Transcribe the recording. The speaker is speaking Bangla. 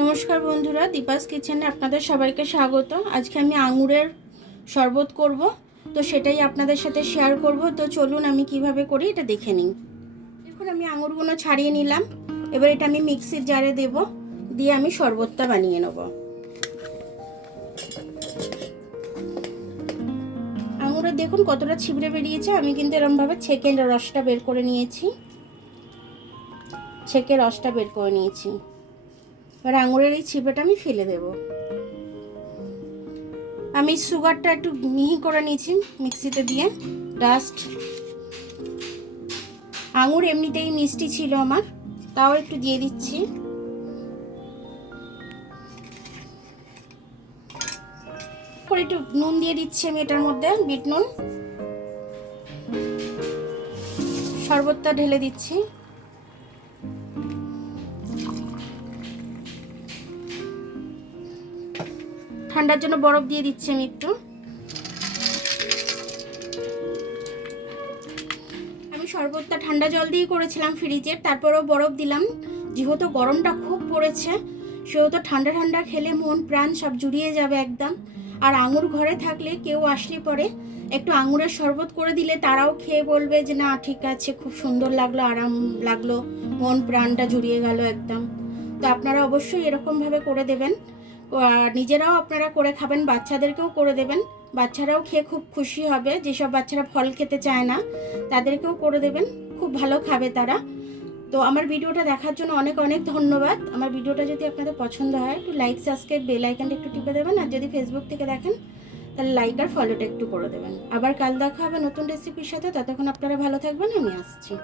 নমস্কার বন্ধুরা, দীপাস কিচেনে আপনাদের সবাইকে স্বাগত। আজকে আমি আঙুরের শরবত করব, তো সেটাই আপনাদের সাথে শেয়ার করব। তো চলুন আমি কিভাবে করি এটা দেখে নিই। দেখুন, আমি আঙুরগুলো ছাড়িয়ে নিলাম। এবার এটা আমি মিক্সির জারে দেব, দিয়ে আমি শরবতটা বানিয়ে নেব। আঙুরের দেখুন কতটা ছিবড়ে বেরিয়েছে। আমি কিন্তু এরকমভাবে ছেঁকে রসটা বের করে নিয়েছি। এবার আঙুরের এই ছিপেটা আমি ফেলে দেব। আমি সুগারটা একটু মিহি করে নিয়েছি মিক্সিতে দিয়ে। ডাস্ট আঙুর এমনিতেই মিষ্টি ছিল আমার, তাও একটু দিয়ে দিচ্ছি। পরে একটু নুন দিয়ে দিচ্ছি আমি এটার মধ্যে, বিট নুন। শরবতটা ঢেলে দিচ্ছি। ঠান্ডার জন্য বরফ দিয়ে দিচ্ছি আমি একটু। আমি শরবতটা ঠান্ডা জল দিয়ে করেছিলাম ফ্রিজের, তারপরেও বরফ দিলাম। যেহেতু গরমটা খুব পড়েছে, সেহেতু ঠান্ডা ঠান্ডা খেলে মন প্রাণ সব জুড়িয়ে যাবে একদম। আর আঙুর ঘরে থাকলে কেউ আসলে পরে একটু আঙুরের শরবত করে দিলে তারাও খেয়ে বলবে যে না ঠিক আছে, খুব সুন্দর লাগলো, আরাম লাগলো, মন প্রাণটা জুড়িয়ে গেল একদম। তো আপনারা অবশ্যই এরকমভাবে করে দেবেন। আর নিজেরাও আপনারা করে খাবেন, বাচ্চাদেরকেও করে দেবেন। বাচ্চারাও খেয়ে খুব খুশি হবে। যেসব বাচ্চারা ফল খেতে চায় না তাদেরকেও করে দেবেন, খুব ভালো খাবে তারা। তো আমার ভিডিওটা দেখার জন্য অনেক অনেক ধন্যবাদ। আমার ভিডিওটা যদি আপনাদের পছন্দ হয় একটু লাইক, সাবস্ক্রাইব, বেল আইকনটা একটু টিপে দেবেন। আর যদি ফেসবুক থেকে দেখেন তাহলে লাইক আর ফলোটা একটু করে দেবেন। আবার কাল দেখা হবে নতুন রেসিপির সাথে। ততক্ষণ আপনারা ভালো থাকবেন, আমি আসছি।